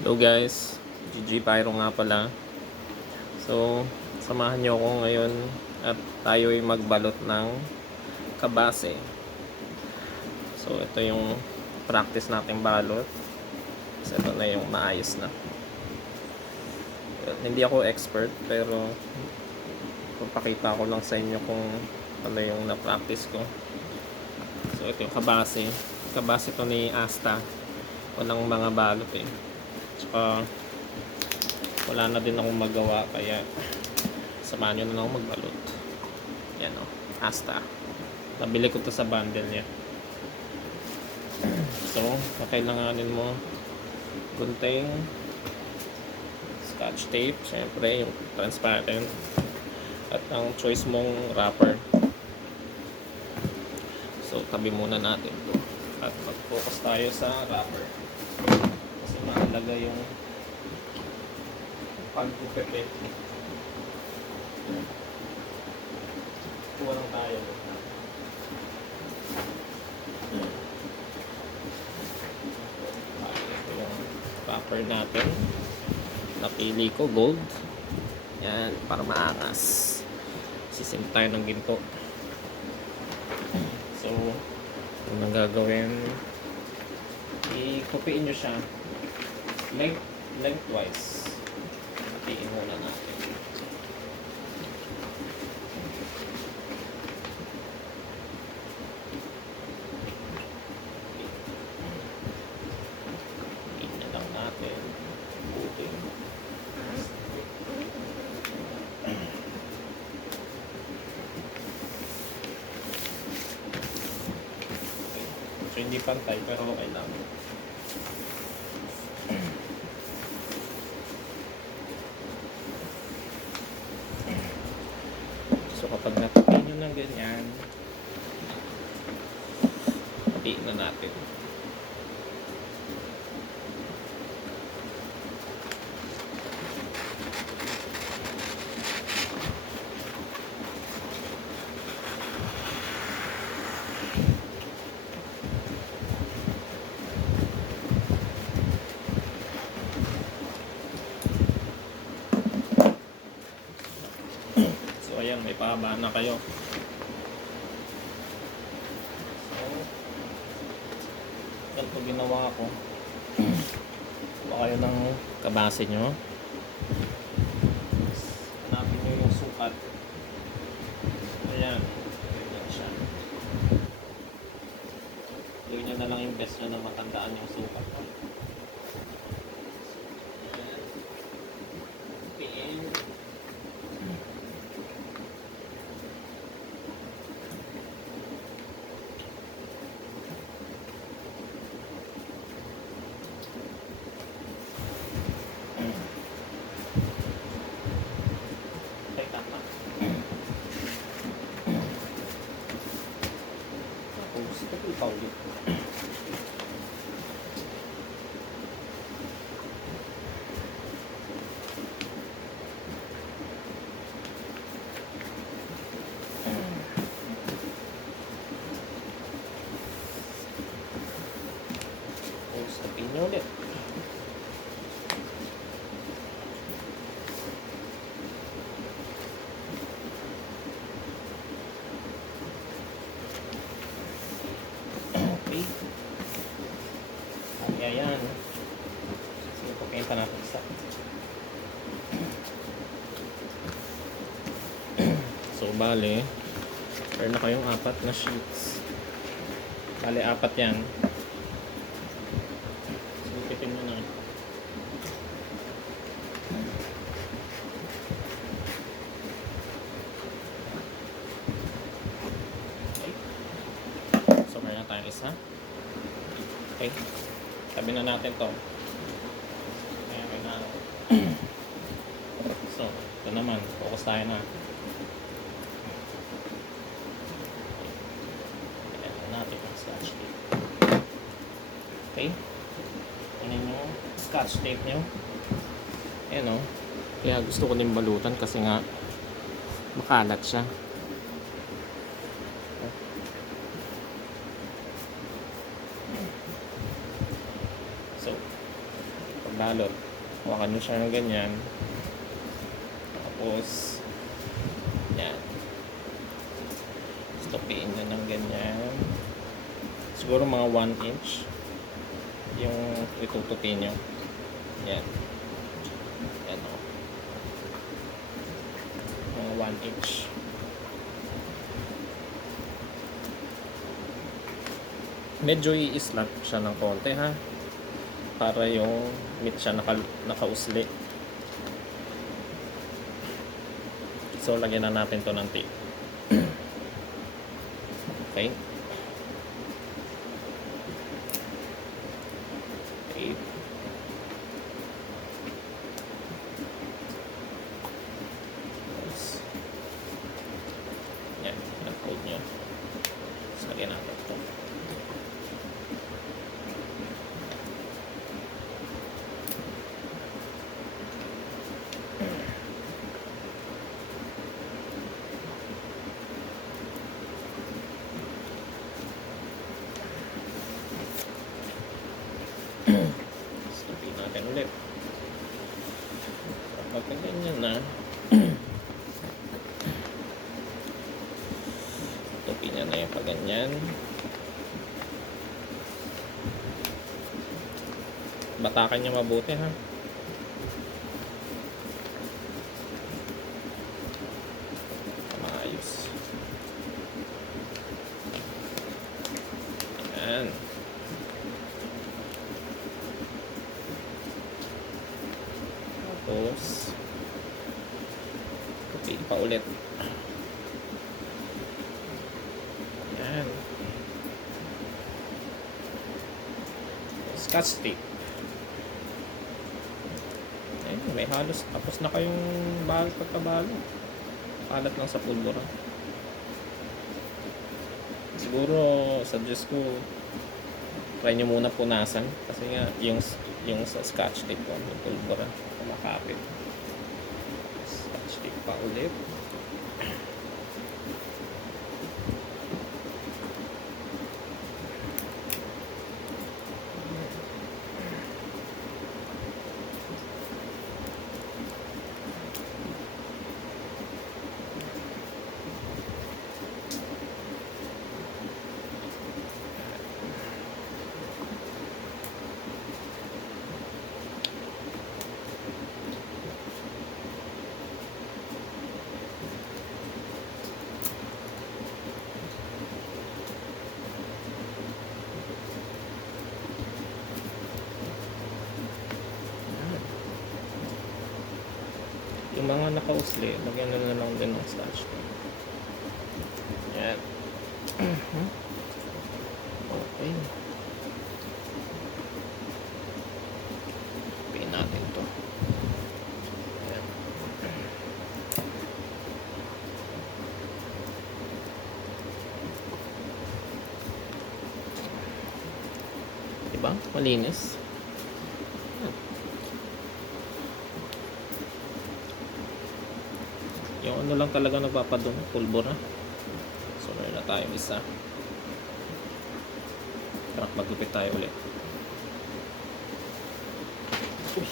Hello guys, GG Pyro nga pala. So, samahan nyo ako ngayon at tayo ay magbalot ng kabase. So, ito yung practice nating balot. So, ito na yung maayos na. Hindi ako expert pero papakita ko lang sa inyo kung ano yung na-practice ko. So, ito yung kabase. Kabase to ni Asta. Walang mga balot eh. Tsaka, wala na din akong magawa kaya samahan nyo na lang magbalot. Yan o, Asta. Nabili ko to sa bundle niya. So, kakailanganin mo gunting scotch tape, syempre yung transparent at ang choice mong wrapper. So, tabi muna natin to. At mag-focus tayo sa wrapper. Mahalaga yung pagpupipit. Kuha lang tayo. Wrapper natin. Napili ko gold. Yan, para maangas. Sisim tayo ng ginto. So, yung ang gagawin, i-copyin nyo siya length, lengthwise. Hatiin muna natin. Hatiin na lang natin. Buting. So, hindi pantay pero okay lang. So, kapag natapin nyo ng ganyan, hatiin na natin. So, pahaba na kayo. So, ganito ginawa ko. Kuha kayo ng kabase nyo. Hanapin nyo yung sukat. Ayan. Ganyan siya. Gawin nyo na lang yung best nyo na matandaan yung sukat. Ayan. Pin. Okay, tama. Tapos, ito yung paulit. Tapos, tapin nyo ulit. Okay. Kaya yan. Sige, pagkainta natin isa. So, bale, meron na kayong apat na sheets. Bale, apat yan. Sulitin mo na. Okay. So, meron na tayong isa. Okay. Tabi na natin to. Ayan, na. so, ito naman. Focus tayo na. Ayan na natin ang scotch tape. Okay. Ayan yung scotch tape nyo. Ayan o. Kaya gusto ko din balutan kasi nga makalat siya. So, pag balot. Hawakan nyo siya ng ganyan. Tapos, yan. Stopiin nyo ng ganyan. Siguro mga 1 inch yung itutupi nyo. Yan. Yan o. Mga 1 inch. Medyo i-slant siya ng konti ha. Para yung meat siya naka, nakausli. So, lagyan na natin to ng tape. okay. Tape. Tapos, yan, nag-fold nyo. Tapos, lagyan natin to. Stopin natin ulit. Kapag ganyan na, stopin niya na yung pag ganyan. Batakan niya mabuti ha. Maayos. Yan. Tapos, okay pa ulit. Yan. Tape. Ayun, may halos tapos na kayong balot pagkabalo. Kalat lang sa pulbura. Siguro, suggest ko, try nyo muna punasan. Kasi nga, yung, yung sa scotch tape ko, yung pulbura, kumakapit. Scotch tape pa ulit. Mga nakausli, lagyan na lang din ng scotch tape. Yan. okay. Pin natin to. Yan. Diba? Malinis. Yung ano lang talaga nagpapadumi, pulbura. So, meron na tayo isa. Tara, maglupit tayo ulit. Uy.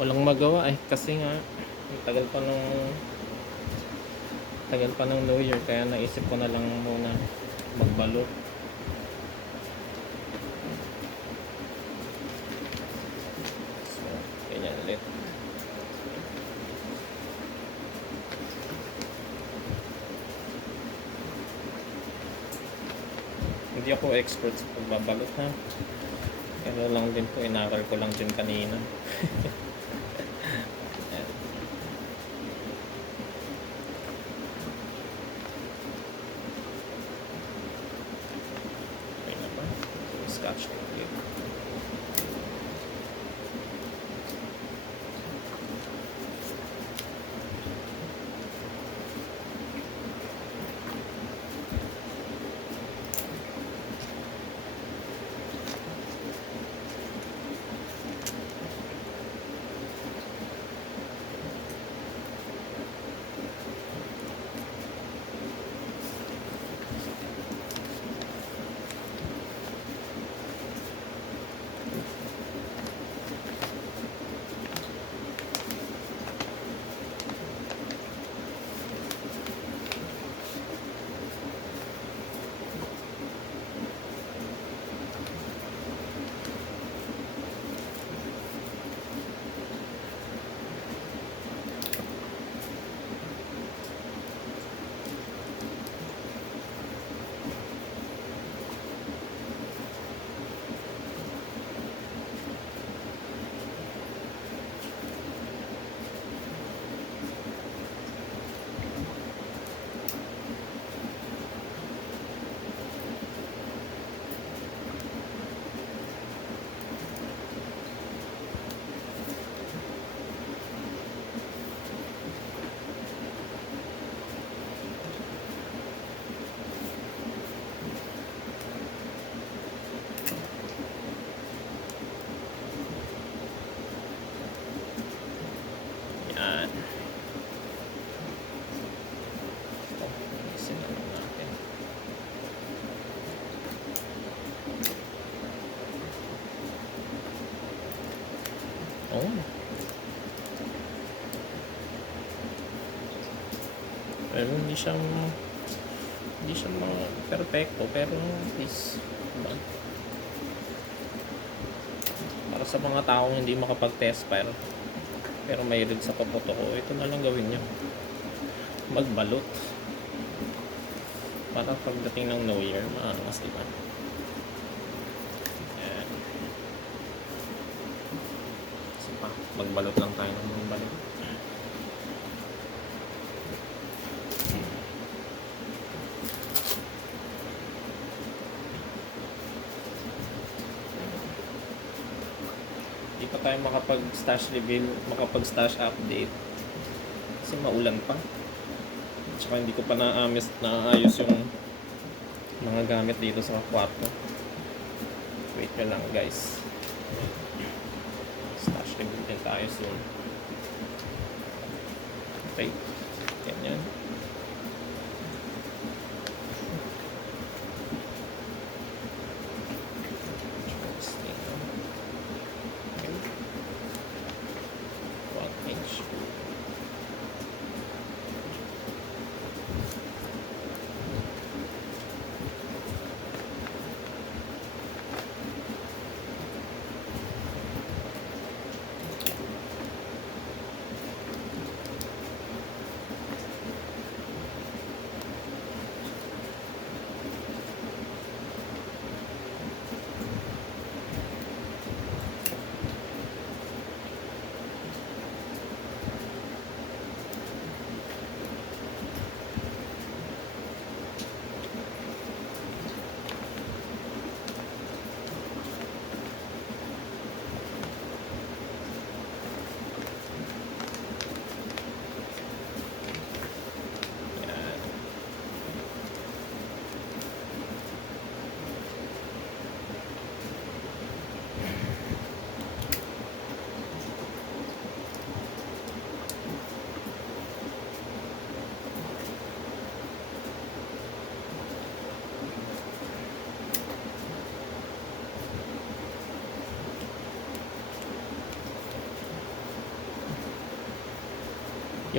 Walang magawa eh kasi nga tagal pa nung tagal pa ng lawyer kaya naisip ko na lang muna mag magbalot. So, ganyan. Hindi ako expert sa pagbabalot ha. Ano lang din po, inaral ko lang din kanina. Ayan. Okay na ba? Scotch tape. Yan. Ito, alisin na lang natin. Oh. Pero hindi siya mga perfecto pero least diba? para sa mga taong hindi makapag-test pero pero mahilig sa paboto ko, ito na lang gawin nyo. Magbalot. Para pagdating ng New Year, maangas, di ba? Ayan. Isa pa, magbalot lang tayo ng magbalot. Makapag-stash reveal, makapag-stash update. Kasi maulan pa. Tsaka hindi ko pa naamis, naayos yung mga gamit dito sa kwarto. Wait nyo lang guys. Stash reveal din tayo soon. Okay. Ganyan. Choice dito. Okay. One inch. Yan.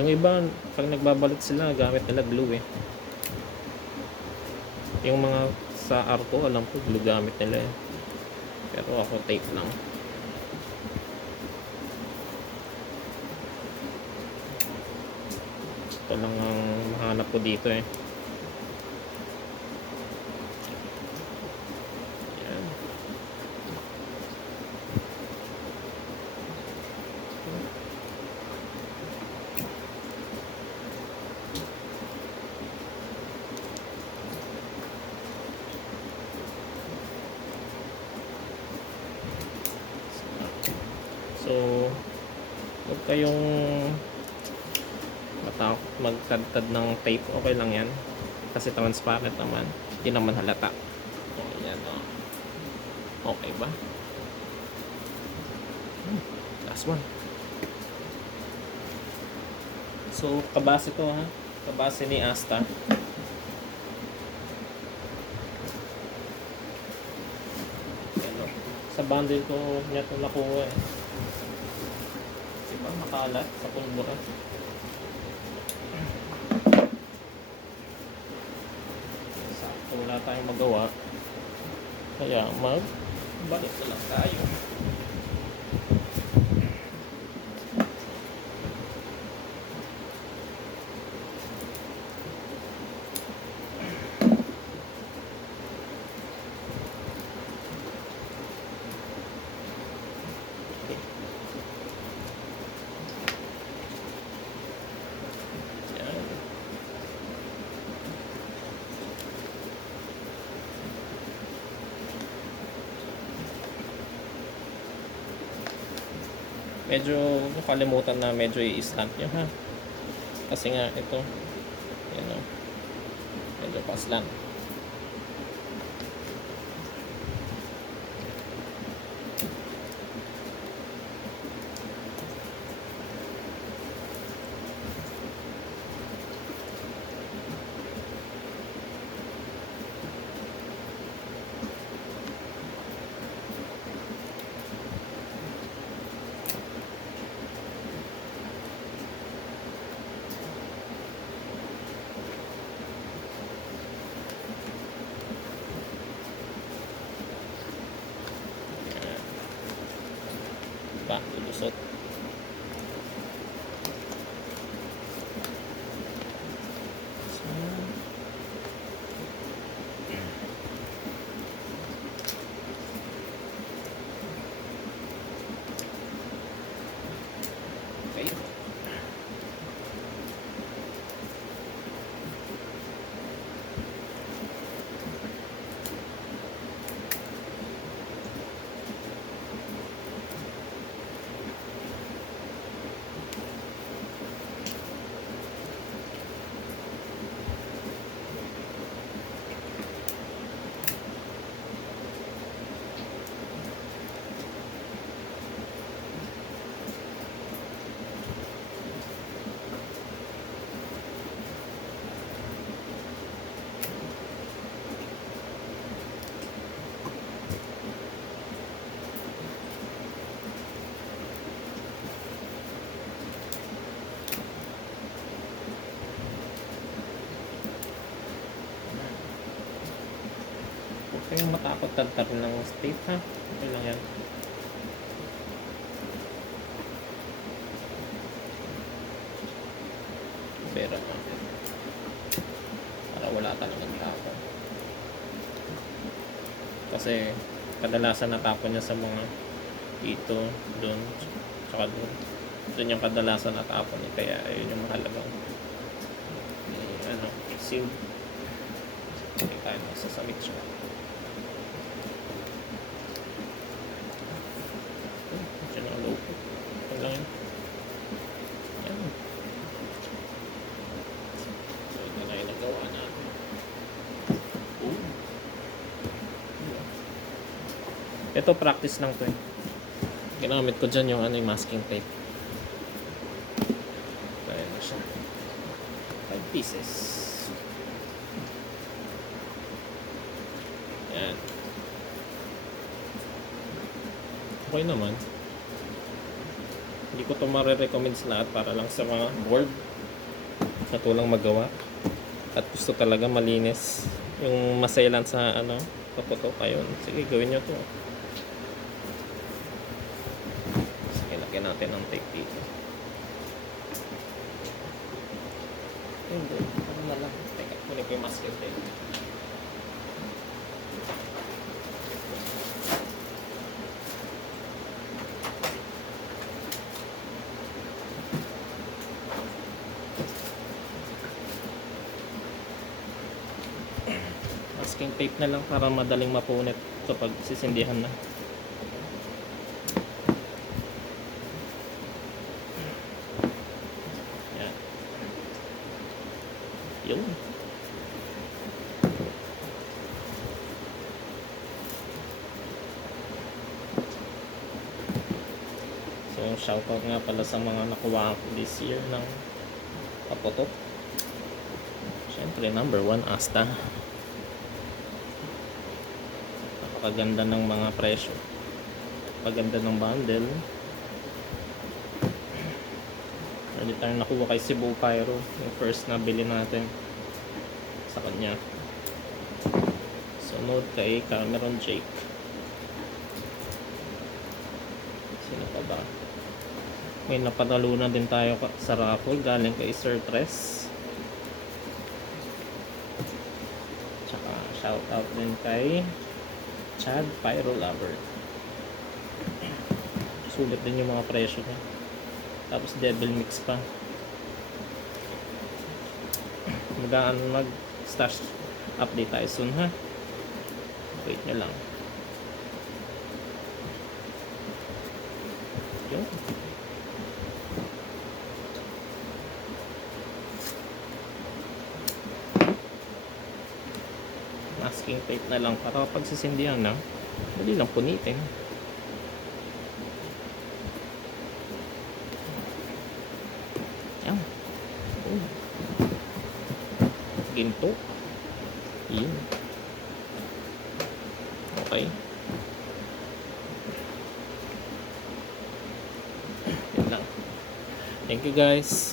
Yung iba, pag nagbabalot sila, gamit nila glue eh. Yung mga sa arko, alam ko, glue gamit nila eh. Pero ako tape lang. Ito lang ang mahanap ko dito eh. Yan. So, huwag kayong matakot ng tape. Okay lang yan. Kasi transparent naman. Hindi naman halata. Okay, yan. Oh. Okay ba? Hmm, Last one. So, kabase to ha. Kabase ni Asta. Yan, oh. Sa bundle ko niya ito nakuha eh. Makalat sa pulbura. Sakto wala tayong magawa. Kaya mag balik na lang tayo. Yan. Medyo kalimutan na medyo i-slant nyo ha. Kasi nga ito, yan o, medyo pa-slant. Ba, lulusot. So, Okay. Huwag tagtarin ng state ha. Okay lang yan. Pera natin. Para wala talagang tapon. Kasi kadalasan natapon niya sa mga dito, doon, tsaka doon. Doon yung kadalasan natapon niya. Kaya ayun yung mahalagang eh, ano, seal. Hindi tayo masasamit siya. Medyo nakalupot. Ito lang yun. Yan. So, ito na yung nagawa natin. Ooh. Ito, practice lang to eh. Ginamit ko dyan yung ano, yung masking tape. Kaya na siya. Five pieces. Yan. Okay naman. Hindi ko to marirecommend sa lahat para lang sa mga board na tulang magawa. At gusto talaga malinis yung masailan sa ano, paputok ayun. Sige, gawin nyo to. Sige, lagyan natin ng tape dito. Hindi, ano na lang. Teka, kunin ko yung masking tape. Masking tape na lang para madaling mapunit kapag sisindihan na. Yan. Yun. So, shoutout nga pala sa mga nakuha ko this year ng kapotok. Siyempre, number one, Asta. Napakaganda ng mga presyo. Paganda ng bundle. Pwede tayong nakuha kay Cebu Pyro. Yung first na bili natin sa kanya. Sunod kay Cameron Jake. Sino pa ba? May napanalunan din tayo sa raffle galing kay Sir Tres. Tsaka shoutout din kay Chad Pyro Lover. Sulit din yung mga presyo niya. Tapos devil mix pa. Magaan mag stash update tayo soon ha. Wait nyo lang. Yun. masking tape na lang. Para pag sisindihan na dali lang punitin. Yan. Ginto. Yun. Okay. Yun lang. Thank you guys